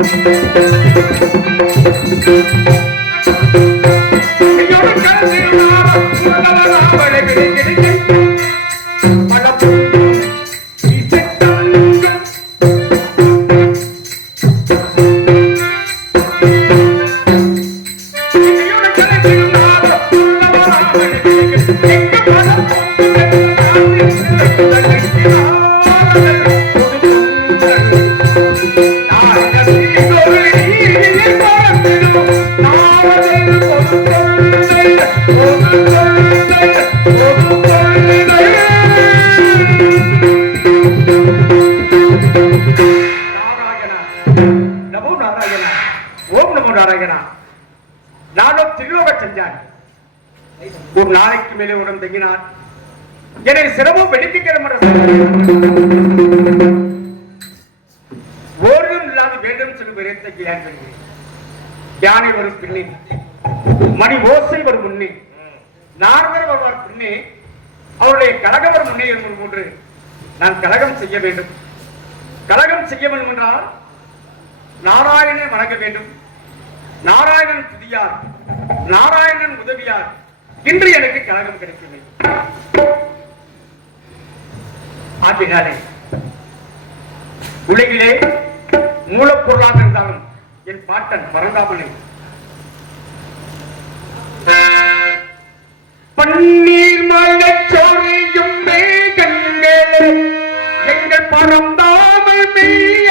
Thank you. வேண்டும் யானை வரும் பின்னே மணி ஓசை வரும் முன்னே. நாரதர் வருவார் பின்னே அவருடைய கழகம் வரும் முன்னே என்பது போன்று நான் கழகம் செய்ய வேண்டும். கழகம் செய்ய வேண்டும் என்றால் நாராயணனை வணங்க வேண்டும். நாராயணன் புதியார் நாராயணன் உதவியார். இன்று எனக்கு கழகம் கிடைக்கவில்லை. ஆற்றினாரே உலகிலே மூலப்பொருளாக இருந்தாலும் என் பாட்டன் பரந்தாமனை பன்னீர் மழை சொரியும் மேகங்களே எங்கள் பரந்தாமல் மெய்யழகு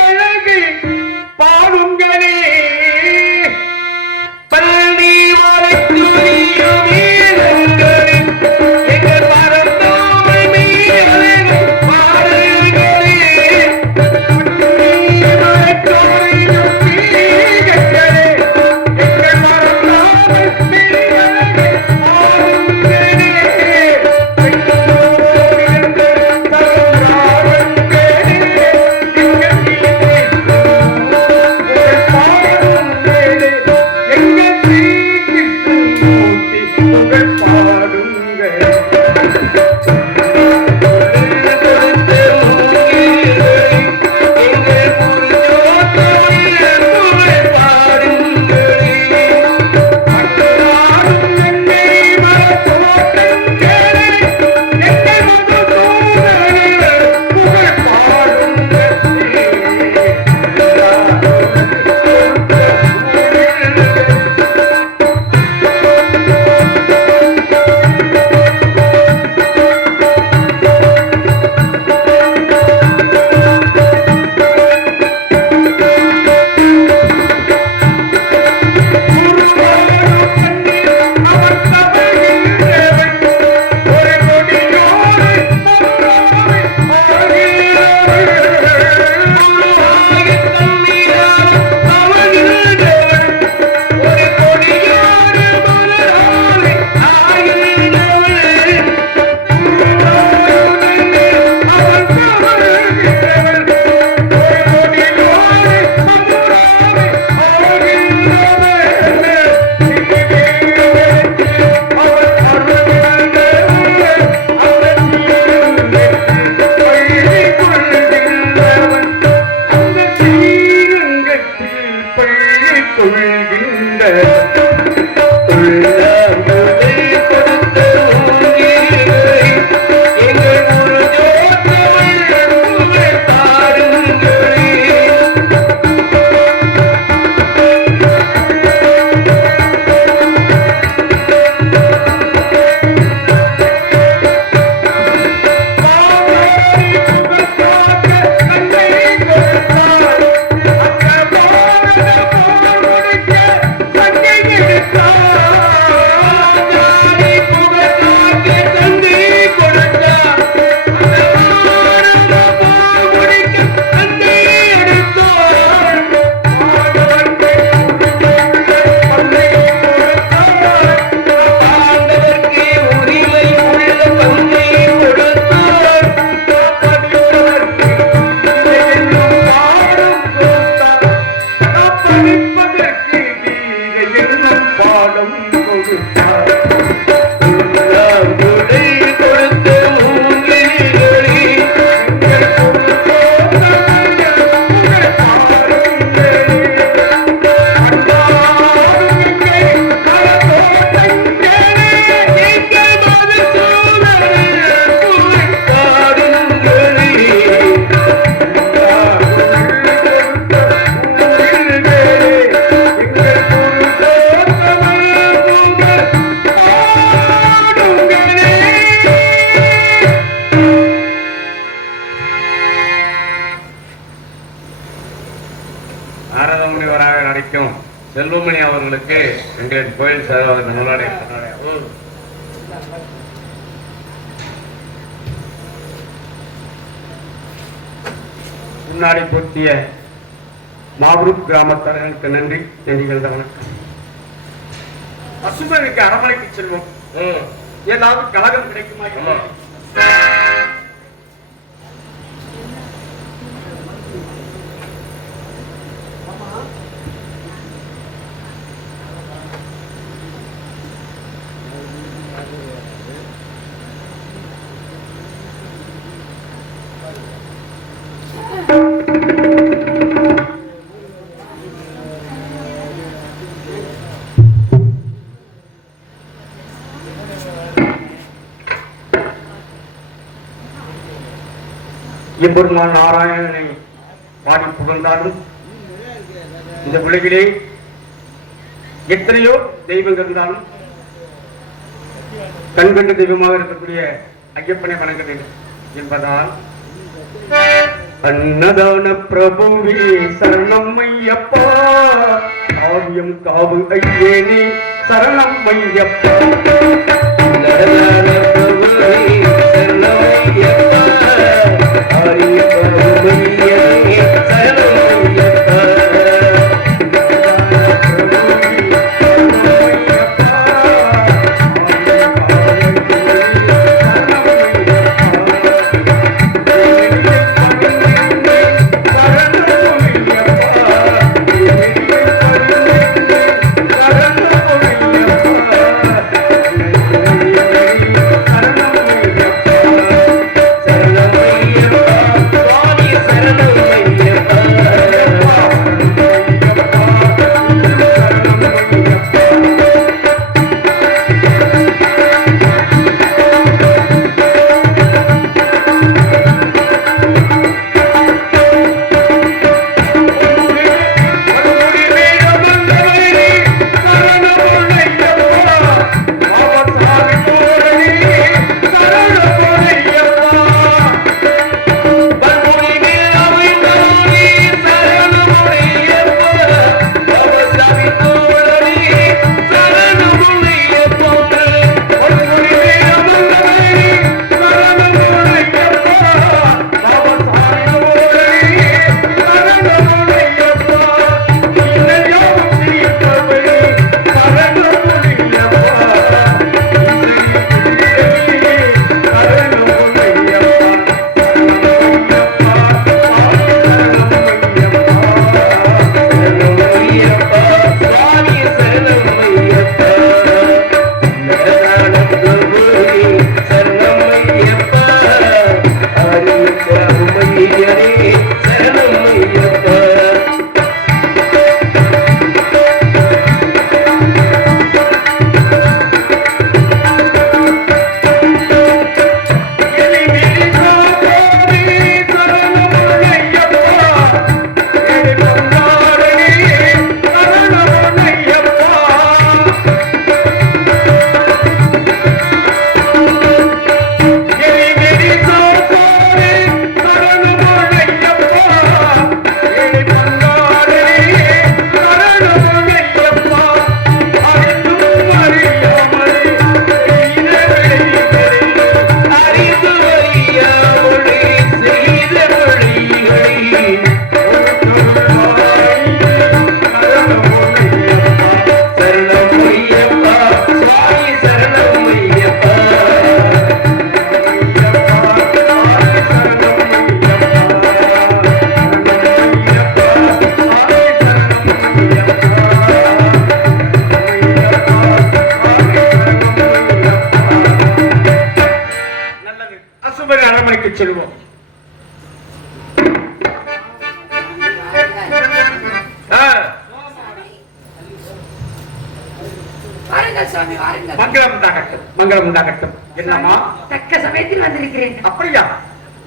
அவர்களுக்கு எங்கள் கோயில் சார்பாக நல்லாடை முன்னாடி பொருத்திய மாபுரூப் கிராமத்தார்களுக்கு நன்றி நன்றிகள் தான் வணக்கம். அரமனைக்கு செல்வோம். ஏதாவது கழகம் கிடைக்குமா? எம்பெருமான் நாராயணனை பாடி புகழ்ந்தாலும் இந்த உலகிலே எத்தனையோ தெய்வங்கள் இருந்தாலும் கண்கண்ட தெய்வமாக இருக்கக்கூடிய ஐயப்பனை வணங்க வேண்டும் என்பதால் அன்னதான பிரபுவே சரணம் ஐயப்பா. காவியம் காவு ஐயேனே சரணம் ஐயப்பா.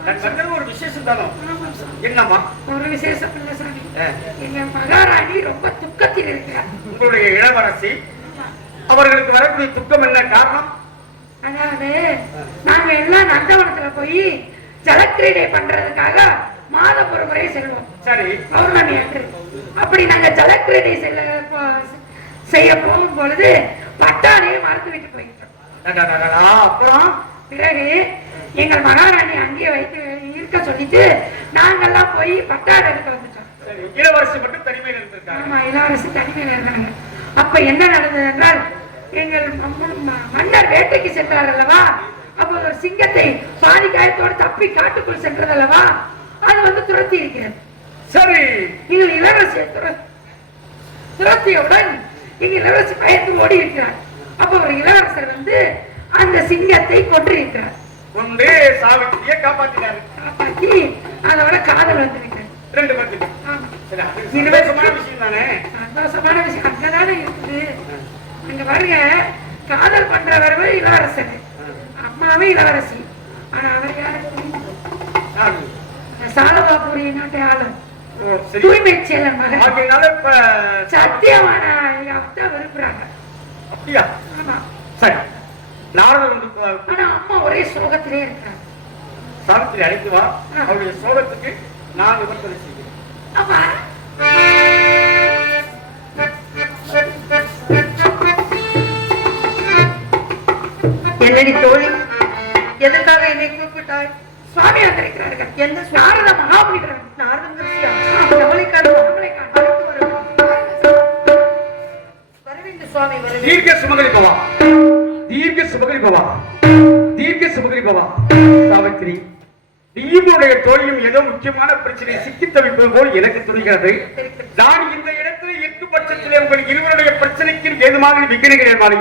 ஒரு விசேஷம் தானோ. என்னம்மா? ஒரு விசேஷம் இல்ல சாமி எங்க மகாராணி ரொம்ப துக்கத்தில் இருக்கிறார். உங்களுடைய இளவரசி அவர்களுக்கு வரக்கூடிய துக்கம் என்ன காரணம்? அதாவது நாங்க எல்லாம் நந்தவனத்துல போய் ஜலக்கிரீடை பண்றதுக்காக மாதம் ஒரு முறை செல்வோம். சரி. பௌர்ணமி அன்று. அப்படி நாங்க ஜலக்கிரீடை செல்ல செய்ய போகும் பொழுது பட்டாணியை மறந்து விட்டு போயிட்டோம். அப்புறம்? பிறகு எங்கள் மகாராணி அங்கேயே வைத்து இருக்க சொல்லிட்டு நாங்கெல்லாம் போய் பட்டாடை எடுக்க வந்துட்டோம் இளவரசி மட்டும் தனிமையில் இருந்திருக்காங்க. ஆமா இளவரசி தனிமையில் இருந்தாங்க. அப்ப என்ன நடந்தது என்றால் எங்கள் மன்னர் வேட்டைக்கு சென்றார் அல்லவா? அப்ப ஒரு சிங்கத்தை பாதி காயத்தோடு தப்பி காட்டுக்குள் சென்றது அல்லவா? அது வந்து துரத்தி இருக்கிறது. சரி. எங்கள் இளவரசியை துர- துரத்தியவுடன் எங்க இளவரசி பயந்து ஓடி இருக்கிறார் அப்ப ஒரு இளவரசர் வந்து அந்த சிங்கத்தை கொன்றிருக்கிறார் கொண்டு சாவித்திரியை காப்பாத்தினாரு காப்பாத்தி அதோட காதல் வந்து விட்டது ரெண்டு அது சந்தோஷமான விஷயம் தானே? சந்தோஷமான விஷயம் அங்கதானே இருக்குது. அங்க பாருங்க காதல் பண்றவர் இளவரசர். அம்மாவே இளவரசி. ஆனா அவர் யாரு? சாலபாபுரி நாட்டை ஆளும் தூய்மை செயலர் மகன். சத்தியமான தான் விரும்புறாங்க. அப்படியா? ஆமா. சரி. நாரதர் வந்து ஆனா அம்மா ஒரே சோகத்திலே இருக்கிறாங்க சாவித்திரி அழைத்து வா. அவருடைய சோகத்துக்கு நான் விமர்சனை செய்கிறேன். ஆமா என்னடி தோழி? எதற்காக என்னை கூப்பிட்டாய்? சுவாமி வந்திருக்கிறார்கள் எந்த? நாரத மகாபலிபுரம். நாரதம். தீர்க்க சுமகரி பவா தீர்க்க சுமகரி பவா தீர்க்க சுமகரி பவா சாவித்திரி நீமுடைய தோழியும் ஏதோ முக்கியமான பிரச்சனை சிக்கி தவிப்பது போல் எனக்கு துணிகிறது. நான் இந்த இடத்துல எட்டு பட்சத்திலே உங்கள் இருவருடைய பிரச்சனைக்கு ஏதுமாக விக்கிறேன் பாரு.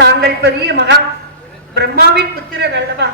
தாங்கள் பெரிய மகா பிரம்மாவின் புத்திரர் அல்லவா?